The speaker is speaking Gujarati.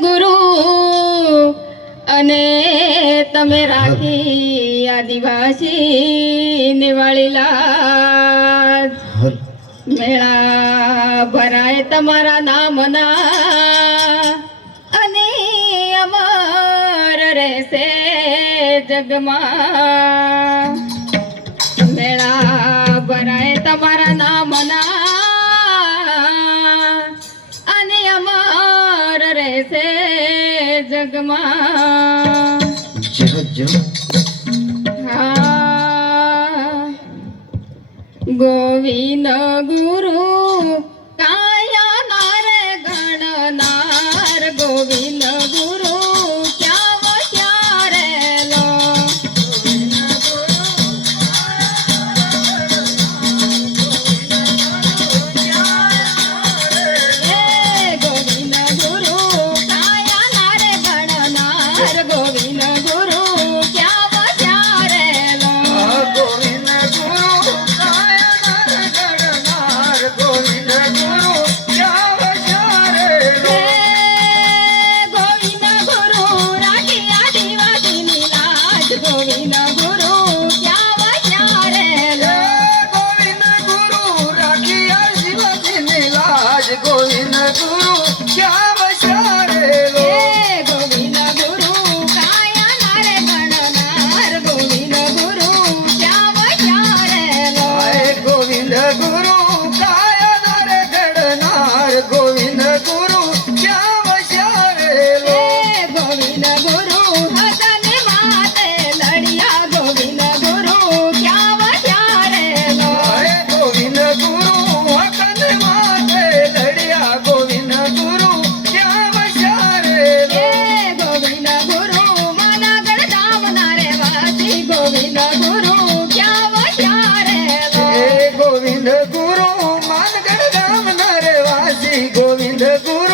ગુરુ અને તમે રાખી આદિવાસી નિવાળી લાજ મેળા ભરાય તમારા નામના અને અમર રહેશે જગમાં મેળા ભરાય તમારા નામના અને અમર રહેશે જગમાં ગોવિંદ ગુરુ કાયા નાર ગણનાર ગોવિંદ ગુરુ ક્યાં ક્યારે લો ગોવિંદ ગુરુ કાયા નાર ગણનાર ગોવિંદ ગુરુ ક્યાં ક્યારે લો ગોવિંદ ગોવિંદ ગુરુ ક્યાં વસારેલો ગોવિંદ ગુરુ કાયા નારે ગણનાર ગોવિંદ ગુરુ ક્યાં વસારેલો ગોવિંદ ગુરુ કાયા નારે ગણનાર ગોવિંદ ગુરુ ક્યાં વસારેલો ગોવિંદ ગુરુ હસને માતે લડિયા ગોવિંદ ગુરુ ક્યાં વસારેલો ગોવિંદ ગુરુ હસને માતે લડિયા ગોવિંદ ગુરુ ક્યાં વસારેલો ગોવિંદ ગુરુ મનગઢ ધામના રે વાસી ગોવિંદ ગુરુ ક્યાં વસારેલો ગોવિંદ ગુરુ માનગઢ ગામના રહેવાસી ગોવિંદ ગુરુ